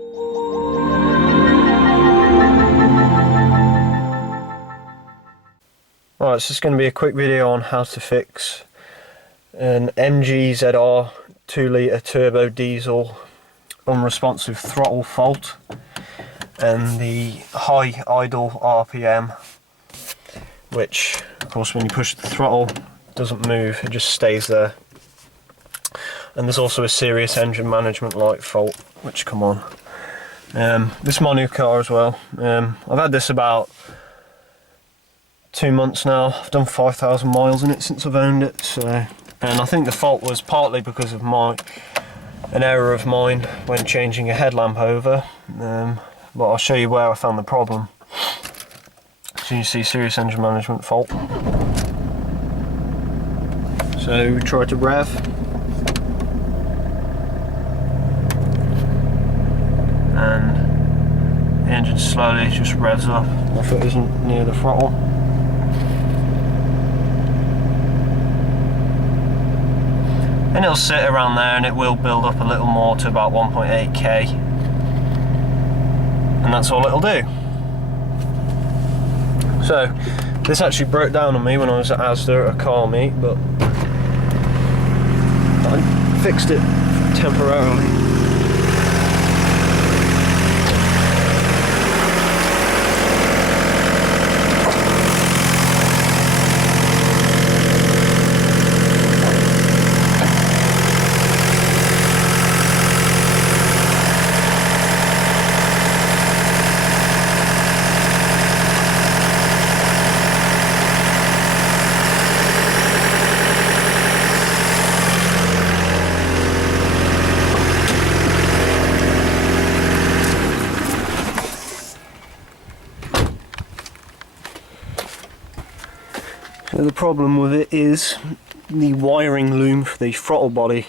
Alright, so it's going to be a quick video on how to fix an MGZR 2 litre turbo diesel unresponsive throttle fault and the high idle RPM, which of course when you push the throttle doesn't move, it just stays there. And there's also a serious engine management light fault which come on. This is my new car as well. I've had this about 2 months now. I've done 5,000 miles in it since I've owned it. So, and I think the fault was partly because of an error of mine when changing a headlamp over. But I'll show you where I found the problem. So you see serious engine management fault. So we try to rev. And the engine slowly just revs up. My foot isn't near the throttle. And it'll sit around there and it will build up a little more to about 1.8k. And that's all it'll do. So, this actually broke down on me when I was at Asda at a car meet, but I fixed it temporarily. So the problem with it is the wiring loom for the throttle body.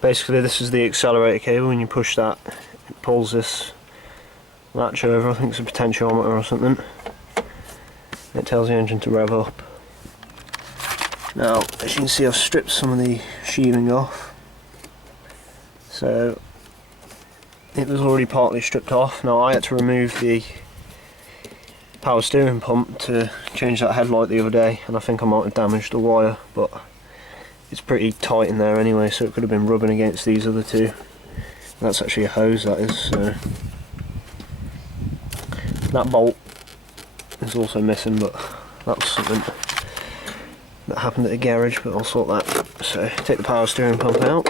Basically this is the accelerator cable. When you push that, it pulls this latch over. I think it's a potentiometer or something. It tells the engine to rev up. Now, as you can see, I've stripped some of the sheathing off. So it was already partly stripped off. Now I had to remove the power steering pump to change that headlight the other day, and I think I might have damaged the wire, but it's pretty tight in there anyway, so it could have been rubbing against these other two. That's actually a hose, that is. So that bolt is also missing, but that was something that happened at a garage, but I'll sort that. So take the power steering pump out,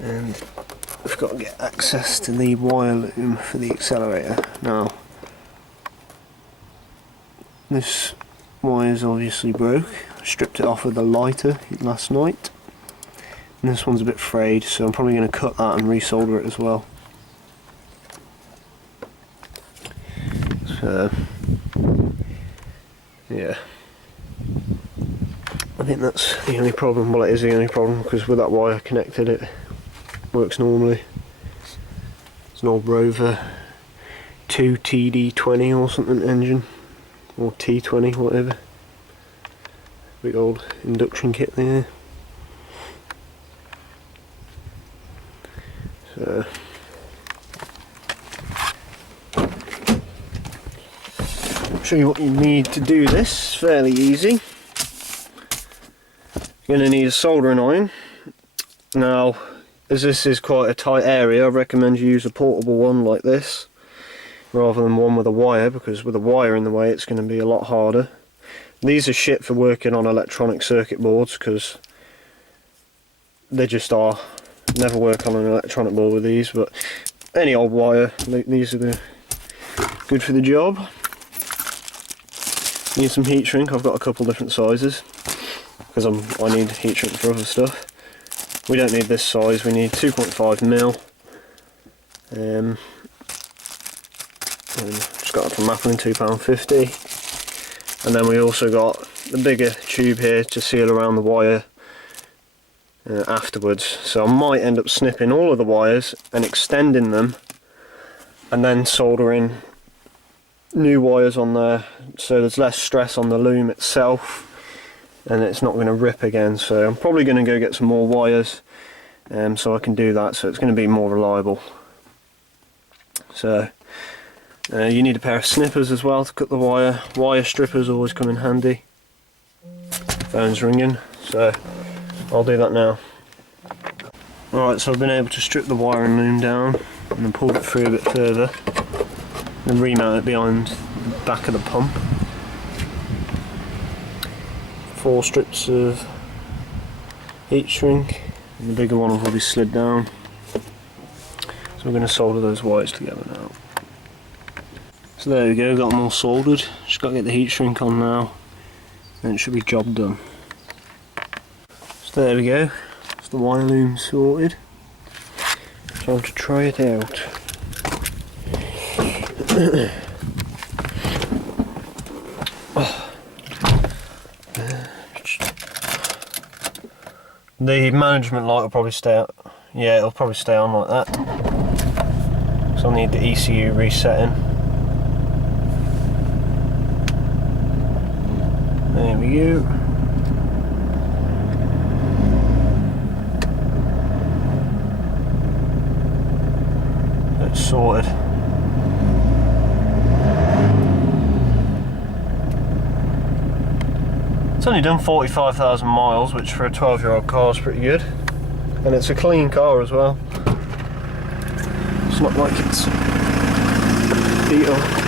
and we've got to get access to the wire loom for the accelerator. Now, this wire is obviously broke. I stripped it off with a lighter last night, and this one's a bit frayed, so I'm probably going to cut that and resolder it as well. So, yeah, I think that's the only problem. Well, it is the only problem, because with that wire connected it works normally. It's an old Rover 2 TD20 or something engine, or T20, whatever. Big old induction kit there. So I'll show you what you need to do this. Fairly easy. You're going to need a soldering iron. Now, as this is quite a tight area, I recommend you use a portable one like this rather than one with a wire, because with a wire in the way it's going to be a lot harder. These are shit for working on electronic circuit boards, because they just are. Never work on an electronic board with these, but any old wire, these are good for the job. Need some heat shrink. I've got a couple different sizes because I need heat shrink for other stuff. We don't need this size, we need 2.5mm. And just got it from Mappin, £2.50. And then we also got the bigger tube here to seal around the wire afterwards. So I might end up snipping all of the wires and extending them, and then soldering new wires on there, so there's less stress on the loom itself and it's not going to rip again. So I'm probably going to go get some more wires so I can do that, so it's going to be more reliable. So you need a pair of snippers as well to cut the wire. Wire strippers always come in handy. Phone's ringing, so I'll do that now. Alright, so I've been able to strip the wiring loom down and then pulled it through a bit further and remount it behind the back of the pump. 4 strips of heat shrink, and the bigger one will probably slid down. So we're going to solder those wires together now. So there we go, got them all soldered. Just got to get the heat shrink on now, and it should be job done. So there we go, that's the wire loom sorted. Time to try it out. The management light will probably stay out. Yeah, it'll probably stay on like that. So I'll need the ECU resetting. There we go. It's sorted. It's only done 45,000 miles, which for a 12-year-old car is pretty good. And it's a clean car as well. It's not like it's beat up.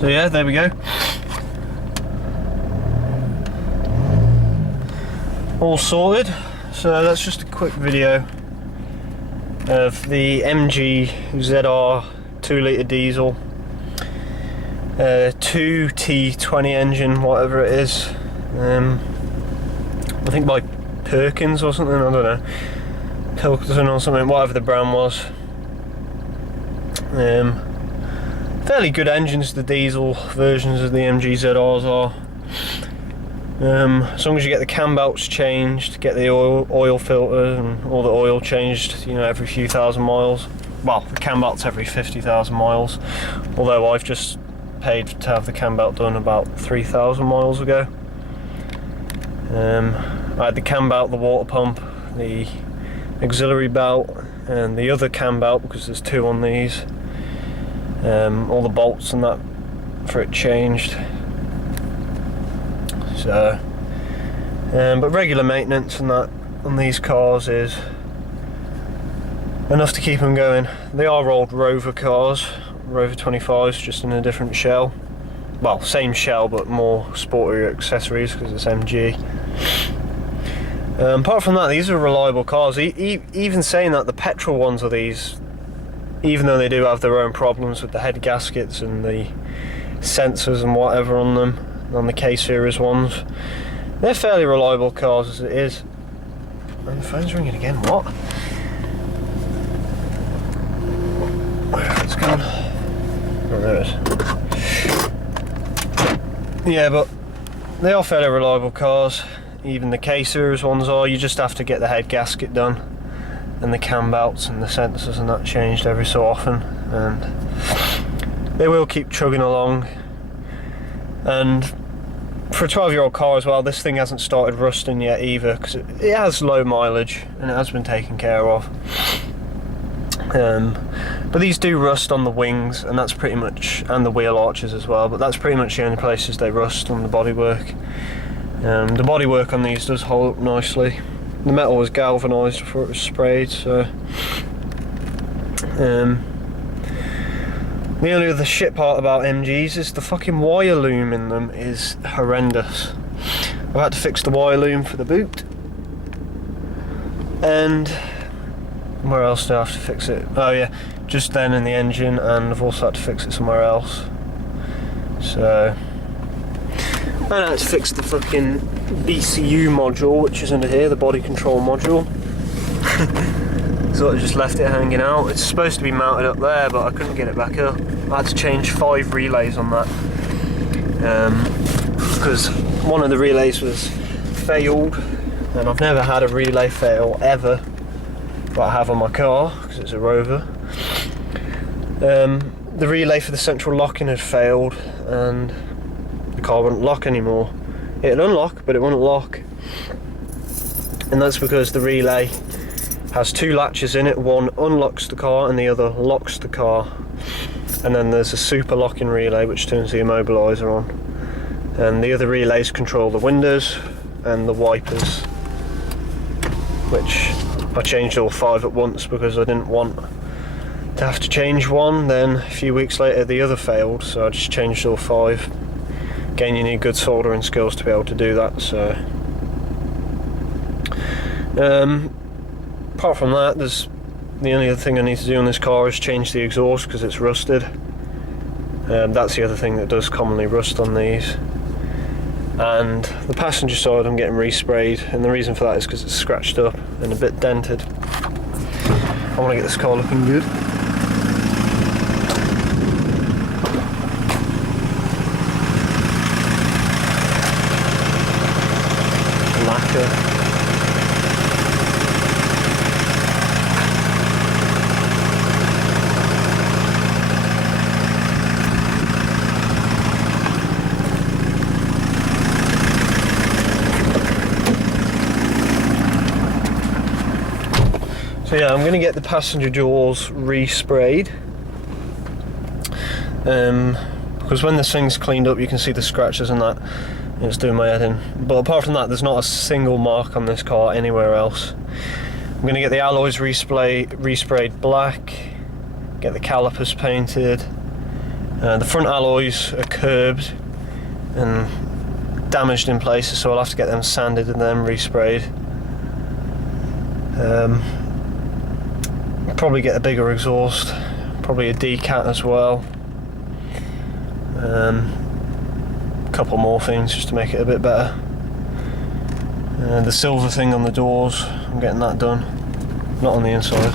So yeah, there we go. All sorted. So that's just a quick video of the MG ZR 2 litre diesel, 2T20 engine, whatever it is. I think by Perkins or something, I don't know. Pilkington or something, whatever the brand was. Fairly good engines, the diesel versions of the MG ZRs are. As long as you get the cam belts changed, get the oil filter and all the oil changed, you know, every few thousand miles. Well, the cam belt's every 50,000 miles, although I've just paid to have the cam belt done about 3,000 miles ago. I had the cam belt, the water pump, the auxiliary belt, and the other cam belt, because there's 2 on these. All the bolts and that for it changed. So, but regular maintenance and that on these cars is enough to keep them going. They are old Rover cars, Rover 25s, just in a different shell. Well, same shell but more sportier accessories because it's MG. Apart from that, these are reliable cars. Even saying that, the petrol ones of these, even though they do have their own problems with the head gaskets and the sensors and whatever on them, on the K-series ones, they're fairly reliable cars as it is. And the phone's ringing again, what? It's gone. Oh, there it is. Yeah, but they are fairly reliable cars. Even the K-series ones are. You just have to get the head gasket done and the cam belts and the sensors and that changed every so often, and they will keep chugging along. And for a 12-year-old car as well, this thing hasn't started rusting yet either, because it has low mileage and it has been taken care of. But these do rust on the wings, and that's pretty much, and the wheel arches as well, but that's pretty much the only places they rust on the bodywork. The bodywork on these does hold up nicely. The metal was galvanised before it was sprayed, so the only other shit part about MGs is the fucking wire loom in them is horrendous. I've had to fix the wire loom for the boot, and where else do I have to fix it? Oh yeah, just then in the engine, and I've also had to fix it somewhere else. So I had to fix the fucking ECU module, which is under here, the body control module. So I just left it hanging out. It's supposed to be mounted up there, but I couldn't get it back up. I had to change 5 relays on that, because one of the relays was failed, and I've never had a relay fail ever, but I have on my car because it's a Rover. The relay for the central locking had failed, and the car wouldn't lock anymore. It'd unlock, but it wouldn't lock, and that's because the relay has 2 latches in it. One unlocks the car and the other locks the car, and then there's a super locking relay which turns the immobiliser on, and the other relays control the windows and the wipers, which I changed all 5 at once because I didn't want to have to change one. Then a few weeks later the other failed, so I just changed all 5. Again, you need good soldering skills to be able to do that. So apart from that, there's the only other thing I need to do on this car is change the exhaust because it's rusted. That's the other thing that does commonly rust on these. And the passenger side I'm getting resprayed, and the reason for that is because it's scratched up and a bit dented. I want to get this car looking good. Lacquer. So yeah, I'm going to get the passenger doors resprayed, because when this thing's cleaned up you can see the scratches and that, and it's doing my head in. But apart from that, there's not a single mark on this car anywhere else. I'm going to get the alloys resprayed black, get the calipers painted. The front alloys are curbed and damaged in places, so I'll have to get them sanded and then resprayed. Probably get a bigger exhaust, probably a D-cat as well. A couple more things just to make it a bit better. The silver thing on the doors, I'm getting that done, not on the inside.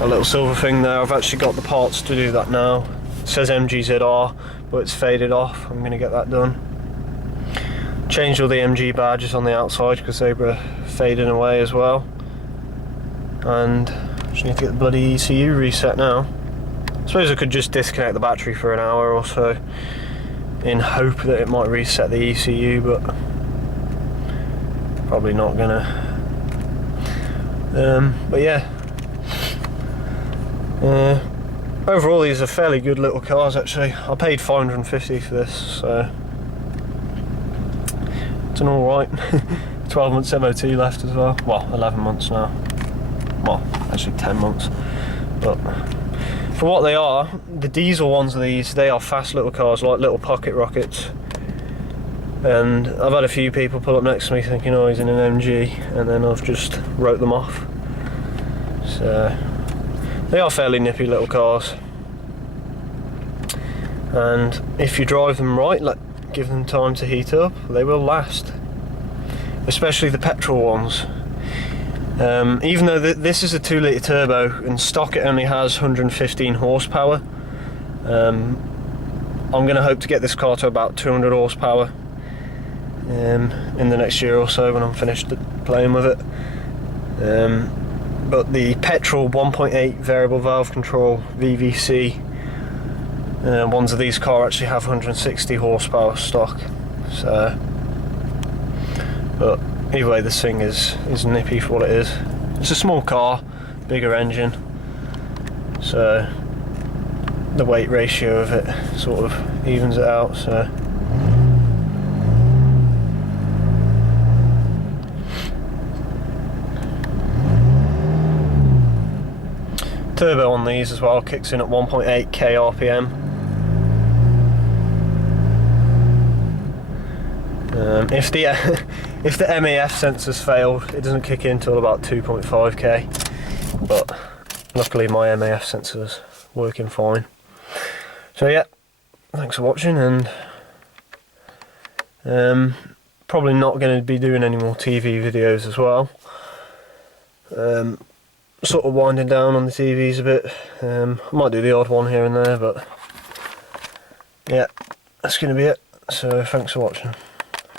A little silver thing there, I've actually got the parts to do that now. It says MGZR, but it's faded off. I'm going to get that done. Changed all the MG badges on the outside because they were fading away as well. And just need to get the bloody ECU reset now. I suppose I could just disconnect the battery for an hour or so in hope that it might reset the ECU, but probably not gonna. But yeah. Overall, these are fairly good little cars actually. I paid $550 for this, so it's an alright. 12 months MOT left as well. Well, 11 months now. Well, actually 10 months. But for what they are, the diesel ones of these, they are fast little cars, like little pocket rockets. And I've had a few people pull up next to me thinking, oh, he's in an MG, and then I've just wrote them off. So they are fairly nippy little cars. And if you drive them right, give them time to heat up, they will last. Especially the petrol ones. Even though this is a 2 litre turbo, and stock it only has 115 horsepower, I'm going to hope to get this car to about 200 horsepower in the next year or so when I'm finished playing with it. But the petrol 1.8 variable valve control VVC ones of these cars actually have 160 horsepower stock. So, but either way, this thing is nippy for what it is. It's a small car, bigger engine, so the weight ratio of it sort of evens it out. So turbo on these as well kicks in at 1.8k RPM. If the if the MAF sensors failed, it doesn't kick in until about 2.5k, but luckily my MAF sensor's working fine. So yeah, thanks for watching, and probably not going to be doing any more TV videos as well. Sort of winding down on the TVs a bit. I might do the odd one here and there, but yeah, that's going to be it. So thanks for watching.